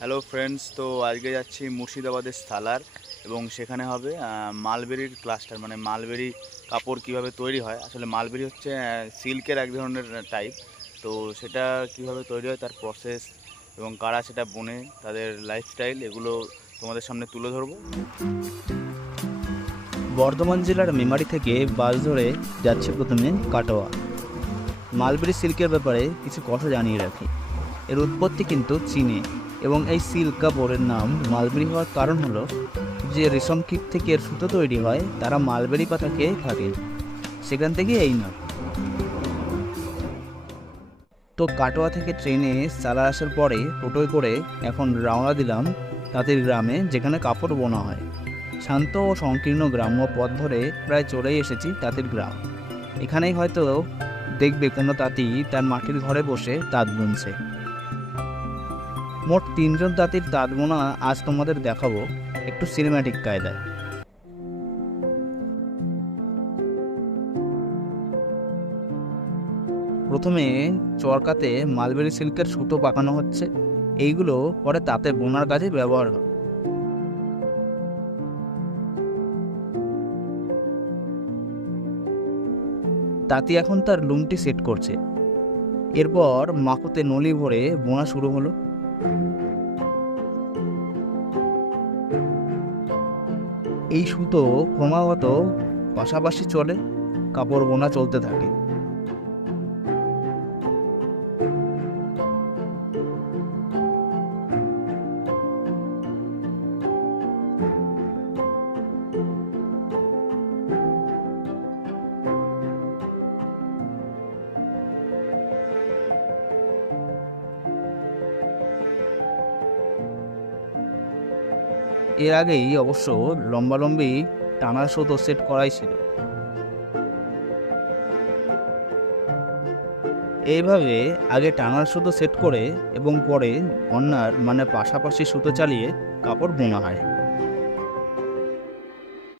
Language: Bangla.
হ্যালো ফ্রেন্ডস, তো আজকে যাচ্ছি মুর্শিদাবাদের সালার এবং সেখানে হবে মালবেরির ক্লাস্টার, মানে মালবেরি কাপড় কিভাবে তৈরি হয়। আসলে মালবেরি হচ্ছে সিল্কের এক ধরনের টাইপ। তো সেটা কিভাবে তৈরি হয়, তার প্রসেস এবং কারা সেটা বোনে, তাদের লাইফস্টাইল, এগুলো তোমাদের সামনে তুলে ধরবো। বর্ধমান জেলার মেমারি থেকে বাস ধরে যাচ্ছে প্রথমে কাটোয়া। মালবেরি সিল্কের ব্যাপারে কিছু কথা জানিয়ে রাখি। এর উৎপত্তি কিন্তু চীনে, এবং এই সিল্ক কাপড়ের নাম মালবেরি হওয়ার কারণ হলো যে রেশম কীট থেকে এর সুতো তৈরি হয়, তারা মালবেরি পাতা খেয়ে থাকে, সেখান থেকে এই নাম। তো কাটোয়া থেকে ট্রেনে সালার আসার পরে টোটোয় করে এখন রওনা দিলাম তাঁতির গ্রামে, যেখানে কাপড় বোনা হয়। শান্ত ও সংকীর্ণ গ্রাম্য পথ ধরে প্রায় চলেই এসেছি তাঁতির গ্রাম। এখানেই হয়তো দেখবে কোনো তাঁতি তার মাটির ঘরে বসে তাঁত বুনছে। মোট 3জন তাঁতির তাঁত বোনা আজ তোমাদের দেখাবো একটু সিনেম্যাটিক কায়দায়। প্রথমে চরকাতে মালবেরি সিল্কের সুতো পাকানো হচ্ছে। এইগুলো পরে তাঁতে বোনার কাজে ব্যবহার হয়। তাঁতি এখন তার লুমটি সেট করছে। এরপর মাকোতে নলি ভরে বোনা শুরু হলো। এই সুতো ক্রমাগত পাশাপাশি চলে, কাপড় বোনা চলতে থাকে। এর আগেই অবশ্য লম্বালম্বি টানার সুতো সেট করাই ছিল। এইভাবে আগে টানার সুতো সেট করে এবং পরে অন্যার মানে পাশাপাশি সুতো চালিয়ে কাপড় বোনা হয়।